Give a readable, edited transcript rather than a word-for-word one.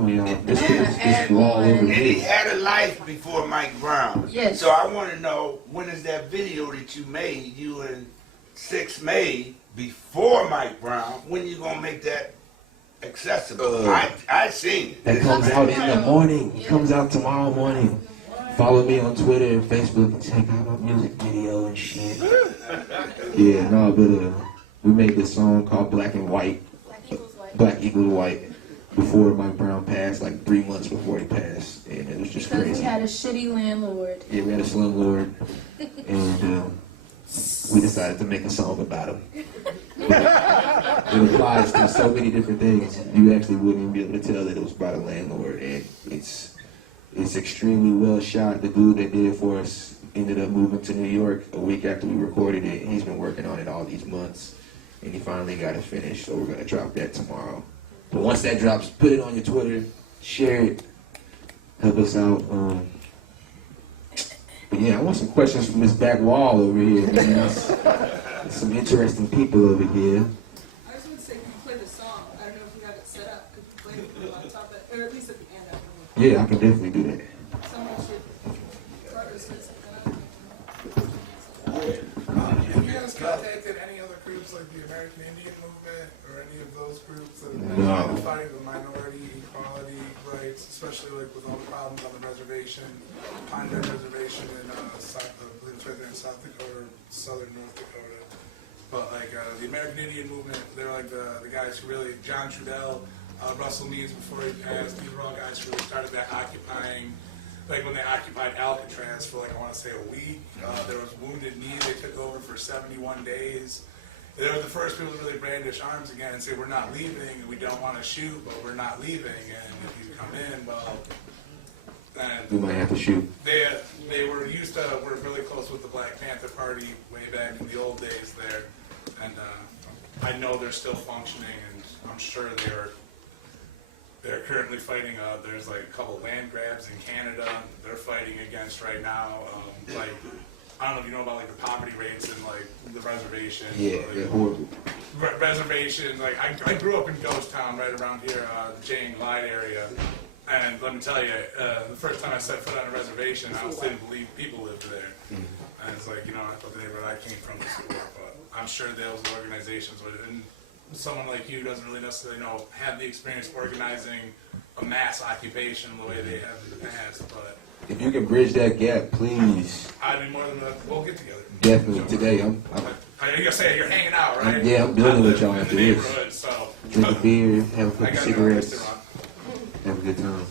Oh yeah, this wall over And he here. had a life before Mike Brown. Yes. So I want to know, when is that video that you made, you and 6 May, before Mike Brown, when you going to make that accessible? I seen it. That comes out in the morning. It comes out tomorrow morning. Follow me on Twitter and Facebook and check out my music video and shit. Yeah, no, but we made this song called Black and White. Black Equals White. Before Mike Brown passed, like 3 months before he passed, and it was just Because crazy. we had a shitty landlord. Yeah, we had a slumlord, and we decided to make a song about him. It applies to so many different things. You actually wouldn't even be able to tell that it was about a landlord, and it's extremely well shot. The dude that did it for us ended up moving to New York a week after we recorded it. He's been working on it all these months, and he finally got it finished, so we're gonna drop that tomorrow. But once that drops, put it on your Twitter, share it, help us out. But yeah, I want some questions from this back wall over here, man. There's some interesting people over here. I just want to say, can you play the song? I don't know if you have it set up. Could you play it on top of it, or at least at the end? Yeah, I can definitely do that. Someone should start this with Have you guys contacted any other groups like the American Indian Movement or any of those groups that have been No. fighting the minority equality rights, especially like with all the problems on the reservation, Pine Bend Reservation in South, I believe it's right there in South Dakota, southern North Dakota. But like the American Indian Movement, they're like the guys who really, John Trudell, Russell Means before he passed, these were all guys who really started that occupying. Like when they occupied Alcatraz for like, I want to say a week, there was Wounded Knee, they took over for 71 days. They were the first people to really brandish arms again and say, we're not leaving, we don't want to shoot, but we're not leaving, and if you come in, well, We might have to shoot. they were used to, were really close with the Black Panther Party way back in the old days there, and I know they're still functioning, and I'm sure they're currently fighting, there's like a couple land grabs in Canada they're fighting against right now. Like, I don't know if you know about like the poverty rates in like the reservation. Yeah, like, they're horrible. Reservations, like I grew up in Ghost Town right around here, the Jay and Glide area. And let me tell you, the first time I set foot on a reservation, I didn't believe people lived there. And it's like, I thought the neighborhood I came from was poor, but I'm sure those organizations would, and someone like you doesn't really necessarily have the experience organizing a mass occupation the way they have in the past, but If you can bridge that gap, please. I'd be more than we'll get together. Definitely today. I'm You're gonna say you're hanging out, right? Yeah, I'm building with y'all in after the this. neighborhood, so drink a beer, have a I couple got no cigarettes, restaurant. have a good time.